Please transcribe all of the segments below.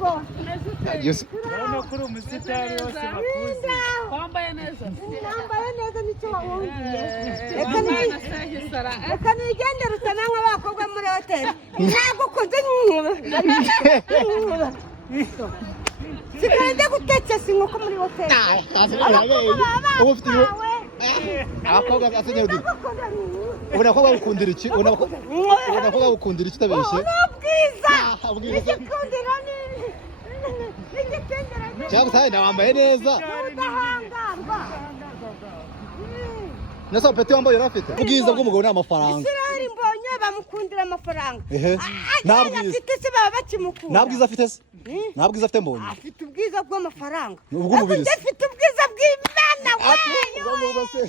Yego. Urabona ko uri umusitari wose bakuzi. Wambaye neza. Nambaye neza nicyo wawumviye. Reka nigendere utana nk'abakobwa muri hoteli. Ntabwo ukunze sikarinde gutekesha inkoko muri hoteli. Abakobwa asenyera undi. Ubona ko bagukundira iki? Ubona ko bagukundira iki tabeshye? Ubwiza. Igikundiro ni cyangwa se wambaye neza. Udahangarwa. Nasa pete wambaye urafite. Ubwiza bw'umugabo ni amafaranga. Israel mbonye bamukundira amafaranga. Ntabwiza. Afite se baba bakimukunda. Ntabwiza afite se? Ntabwiza afite mbonye. Afite ubwiza bw'amafaranga. Ubw'umubiri. Afite ubwiza bw'Imana we.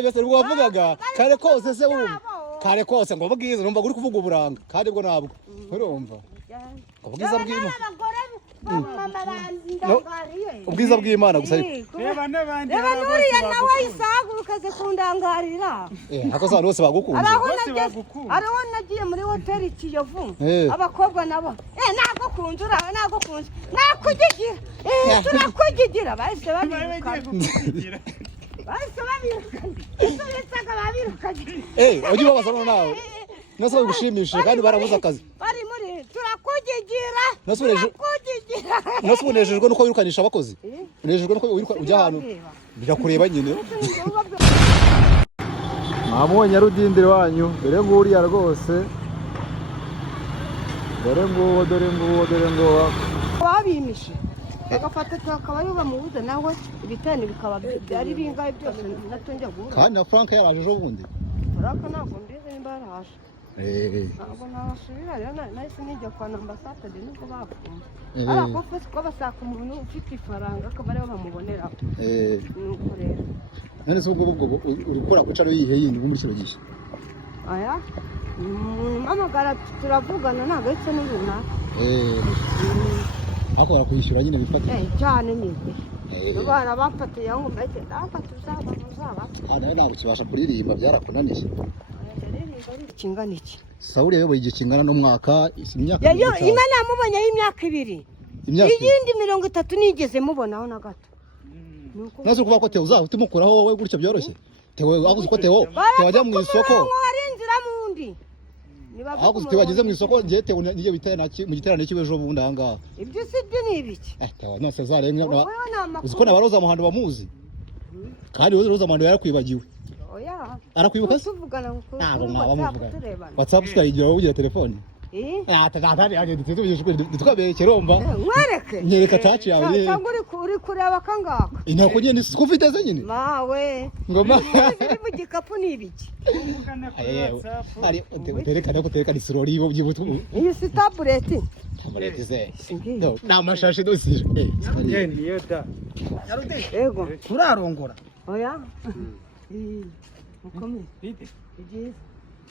Byose nibwo wavugaga kare kose se wumva kare kose ngo ubwiza numva uri kuvuga uburanga kandi bwo nabwo urumva ubwiza bw'Imana ubwiza bw'Imana gusa Reba n'abandi nuriya nawe isagurukaze kundangarira ako sana bose bagukunda ariho nagiye muri hoteli Kiyovu abakobwa nabo nagukunze nakugigira bahise babirukana ujye ubabaza no nawe nose bagushimisha kandi barabuza akazi bari muri turakugigira nose unejejwe nuko wirukanisha abakozi unejejwe nuko ujya ahantu birakureba nyine mwabonye Nyarudindiri wanyu dore nguriya rwose dore nguwo babimishe bagafata akaba ariho bamubuza nawe ibitani bikaba byari bingahe byose natonjya guhura kandi na Frank yaraje ejo bundi Frank ntabwo mbizi nimba yaraje ntabwo nabasubira rero nahise nijya kwa ambasade nubwo bafunze ariko fese ko basaka umuntu ufite ifaranga akaba ariho bamuboneraho nuko rero none se ubwo uri gukora guca yihe yindi muri kiro gihe aya amagara turavugana ntabwo ahise n'urunaka ako barakwishyura nyine bifata cyane nyine abana bafatiye aho mbese bafata uzaba nawe ntabwo kibasha kuririmba byarakunaniye kingana iki Sawuli yayoboye igihe kingana n'umwaka imyaka Imana yamubanyaho imyaka 2 iyindi 30 nigeze mubonaho na gato nazo kuba ko Theo uzahita umukuraho wowe gutyo byoroshye Theo aguze ko Theo wajya mu isoko ari inzira mundi aguze Theo wageze mu isoko ngiye Theo niye bitana mu giterane cy'ejo bundi ahangaha ibyo sibyo ni ibiki Theo nose zaremwe uziko nabaroza muhando bamuzi kandi uroza muhando yarakwibagiwe arakwibuka se ntabwo mwabamuvuga WhatsApp sikayigira ugira telefone tatari agende tukabeye keromba nyereka touch yawe cyangwa uri kureba kangaka intako nyene sikufite ze nyine mawe ngoma iri mu gikapu ni ibiki ari uterekana ko terekana isirori yo byibutu iyi si tablet ze na mashashi dosije niyo da yego turarongora oya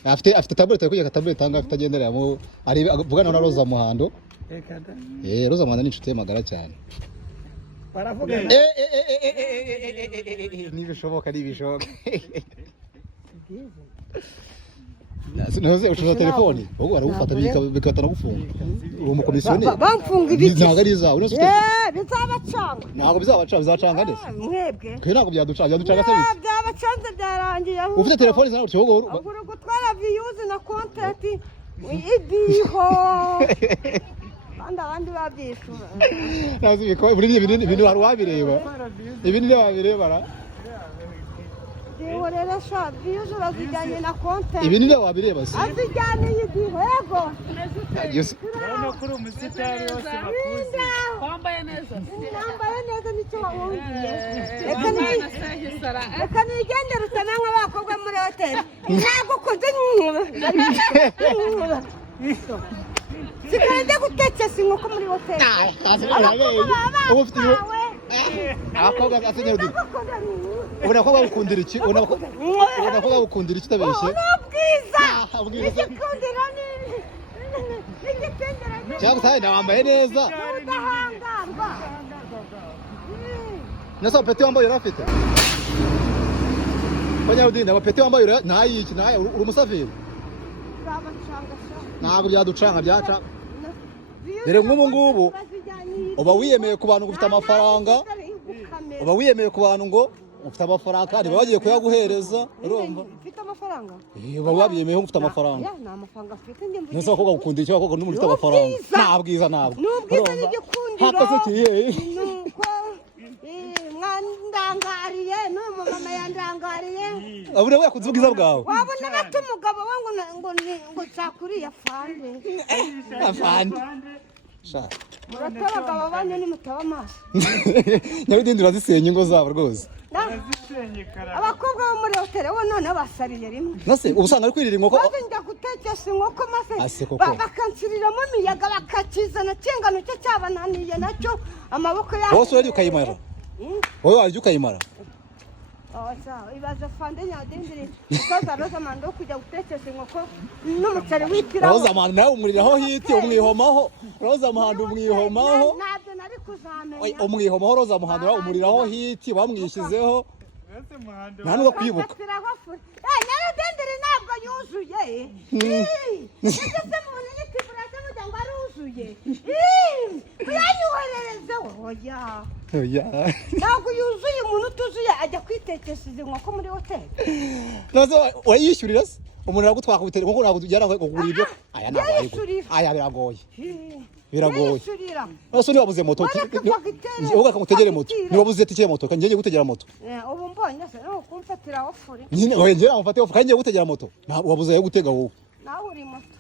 afite tablet kujya tablet anga afite agenderamo ari vugana na Roza Muhando Roza Muhando ni inshuti magara cyane baravuga nibishoboka naze ushobora telefone wowe arufata bikatana gufunga uri umukomisiyoneri bamfunga ibiki ntago ari zawe bizabacanga ntago bizacanga ndetse mwebwe kwe ntago byaducanga se biki byabacanze byarangiye ufite telefone zawe cyo wowe uri gutwara views na content ibiho abandi babyishura nazi biko buri ibintu wari wabireba ibintu wabireba rero sha views bazijyanye na content ibintu wabireba se azijyanye yego urabona ko uri umusitari wose bakuzi Wambaye neza. Nambaye neza nicyo wawumviye reka nigendere utana nk'abakobwa muri hoteli ntabwo ukunze sikarinde gutekesha inkoko muri hoteli abakobwa asenyera undi ubona ko bagukundira iki ubona ko bagukundira iki tabeshye ubwiza igikundiro ni cyangwa se wambaye neza udahangarwa nasa pete wambaye urafite Nyarudindiri pete wambaye ntayiki uri umusafiri zabacanga ntabwo byaducanga byaca dore nk'ubu ngubu uba wiyemeye ku bantu ufite amafaranga uba wiyemeye ku bantu ngo ufite amafaranga kandi baba bagiye kuyaguhereza urumva ufite amafaranga uba wabiyemeye ko ufite amafaranga nta mafaranga afite njye mvuge nese abakobwa gukunda icyo abakobwa n'umuntu ufite amafaranga nta bwiza ntabwo n'ubwiza n'igikundiro hakoze kiye nuko mwandangariye n'umumama yandangariye abure we yakunze ubwiza bwawe wabona bata umugabo we ngo nshakuriye afande murataba abagabo banyu nimutaba amaso Nyarudindiri urazisenya ingo zabo rwose abakobwa bo muri hoteli bo none basariye rimwe nase ubu usanga ari kwirira inkoko maze njya gutekesha inkoko maze bakansiriramo imiyaga bakakizana kingano cyo cyabananiye nacyo amaboko yabo wose urajya ukayimara wowe wajya ukayimara ibaze fande Nyarudindiri ukoza Rosamond wo kujya gutekesha inkoko n'umuceri witiraho Rosamond nawe umuriraho hiti umwihomaho Rosamond umwihomaho ntabyo nari kuzamenya umwihomaho Rosamond nawe umuriraho hiti bamwishyizeho nta nubwo kwibuka Nyarudindiri ntabwo yuzuye ugeze mu bunini kiburaza mujya ngo aruzuye uyanyohererezeho oya ntabwo yuzuye umuntu utuzuye ajya kwitekesha izi nkoko muri hoteli nazo wayishyurira se umuntu aragutwaka ubuteri nkuko ntabwo tujyana kugura ibyo aya ntabwo aya biragoye nose niwabuze moto uvuga ko mutegere moto niwabuze tike moto kandi ngiye gutegera moto ubu mbonye se no kumfatira ofuri nyine oye ngira amfate ofuri kandi ngiye gutegera moto wabuze yo gutega wowe nawe uri moto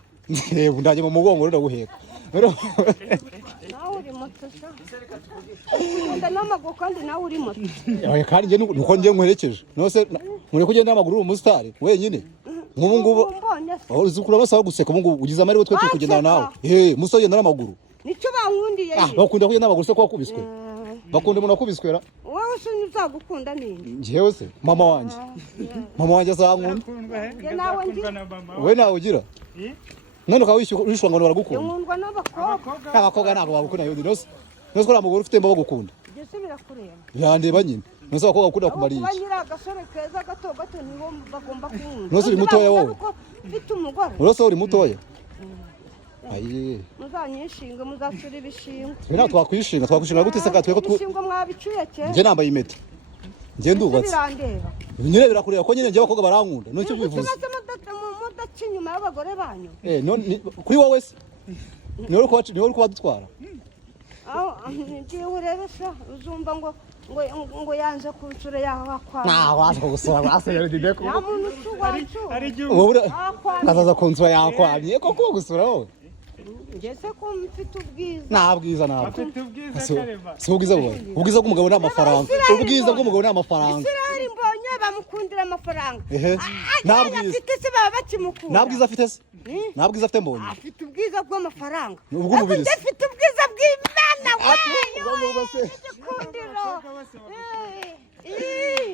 Yego ndaje mu mugongo rero guheka. Nawe uri moto sha. Unda n'amaguru kandi nawe uri moto. Oya kandi nge nuko ngiye nkwerekeje. Nose muri kugenda n'amaguru uri umusitari wenyine. Nk'ubu ngubu aho uzukura basaba guseka ubu ngubu ugize amari we twe kugenda nawe. Musoje n'amaguru. Nicyo bankundiye. Bakunda kugenda n'amaguru se ko wakubiswe. Bakunda umuntu akubiswera. Wowe se uzagukunda ninde? Njewe se mama wanje. Mama wanje azankunda. We nawe ugira? None ka wishwa ngo baragukunda. Nkundwa n'abakobwa. Abakobwa ntabwo bagukunda yo nose. Nose ko amaguru ufite mba bagukunda. Byose birakureba. Yandeba nyine. Nose abakobwa bakunda kumariye. Kuba nyira agasore keza gato nibo bagomba kunkunda. Nose uri mutoya wowe. Mfite umugore. Nose uri mutoya. Ayi. Muzanyishinga muzasura ibishinga. Twena twakwishinga gute se katwe ko ibishinga mwabicuye cyane. Nje nambaye impeta. Nje ndubatse. Birandeba. Nyine birakureba ko nyine nje abakobwa barankunda. Nocyo bivuze. Mudaca inyuma y'abagore banyu. None kuri wowe se. Niwe uko badutwara. Ngiye urebe se uzumva ngo yanze kunsura yaho akwa. Waje gusura basere dideko. Ya muntu ucuwacu. Ari gihe. Wowe kazaza kunsura yakwanye ko gusura wowe. Ngese ko mfite ubwiza. Nta bwiza ntabwo. Afite ubwiza kareba. Si ubwiza bwawe. Ubwiza bw'umugabo ni amafaranga. Ubwiza bw'umugabo ni amafaranga. Israel mbonye bamukundira amafaranga. Nta bwiza. Afite se baba bakimukunda. Nta bwiza afite se. Nta bwiza afite mbonye. Afite ubwiza bw'amafaranga. Ubw'umubiri. Afite ubwiza bw'Imana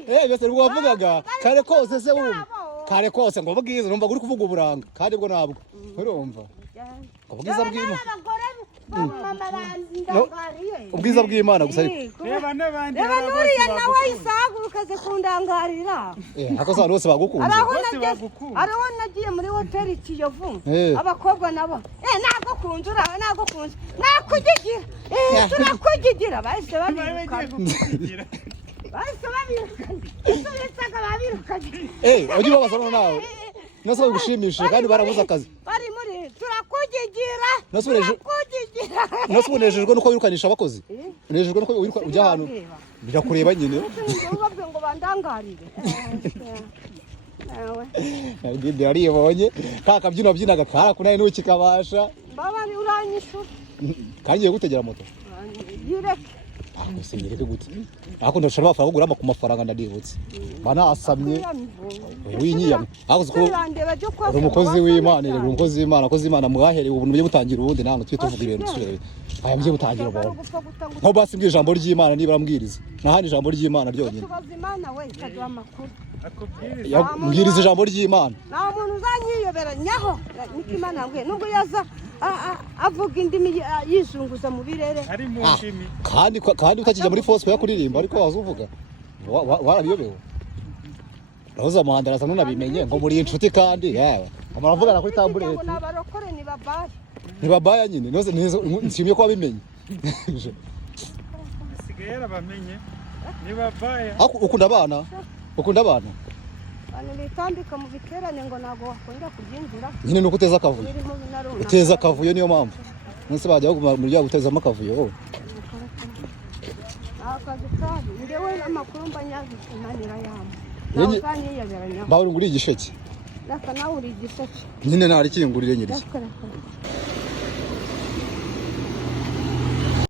we. Bese rwavugaga kare kose se wumva. Kare kose ngo ubwiza numva uri kuvuga uburanga kandi bwo ntabwo. Urumva? Ubwiza bw'Imana. Ubwiza bw'Imana gusa ariko. Reba n'abandi. Reba nuriya nawe isagurukaze kundangarira. Ako sana bose bagukunze. Araho nagiye muri hoteli Kiyovu. Abakobwa nabo. Nago kunzura, nago kunze. Nakugigira. Turakugigira bahise babirukana. Bahise babirukana. Soletsaga babirukana. Ujye babasana nawe. Nose bagushimisha kandi barabuza akazi. Bari muri turakugigira. Nose unejejwe nuko wirukanisha abakozi. Unejejwe nuko wiruka ujya ahantu. Birakureba nyine. Ubabwe ngo bandangarire. Ndinde ariyebonye kaka byino byinaga kara kunaye n'uki kabasha. Baba ni uranyishura. Kangiye gutegera moto. Yireke. Ese nyereke gute. Ako ndashaka amafaranga kugura ku mafaranga ndadibutse. Bana asamye. Winyiyamye. Ako ko umukozi w'Imana, umukozi w'Imana, kozi Imana mugahere ubuntu bye butangira ubundi nango twe tuvuga ibintu turebe. Aya bye butangira ubuntu. Nko basimbye ijambo ry'Imana nibara mbwiriza. Nahani ijambo ry'Imana ryonyine. Tubaza Imana we ikaduha amakuru. Mbwiriza ijambo ry'Imana. Nta muntu uzanyiyoberanyaho. Niko Imana yambwiye nubwo yaza avuga indimi yizunguza mu birere. Ari mu ndimi. Kandi utakijya muri force ya kuririmba ariko wazuvuga. Warabiyobewe. Rosamond arasa nunabimenye ngo muri inshuti kandi yawe. Amaravugana kuri tambure. Ngo nabarokore ni babaya. Ni babaya nyine. Nose nshimye ko wabimenye. Sigaye yarabamenye. Ni babaya. Ukunda abana? Ukunda abana? Bane bitambika mu biterane ngo nago wakongera kubyinjira. Nyine nuko uteza akavuyo. Uteza akavuyo niyo mpamvu. Nose bajya baguma muri bya guteza akavuyo. Akazi kabi. Ngewe amakuru mbanyazi kunanira yamba. Nawe Bawe nguri igisheke. Raka nawe uri igisheke. Nyine ntari kingurire nyiri.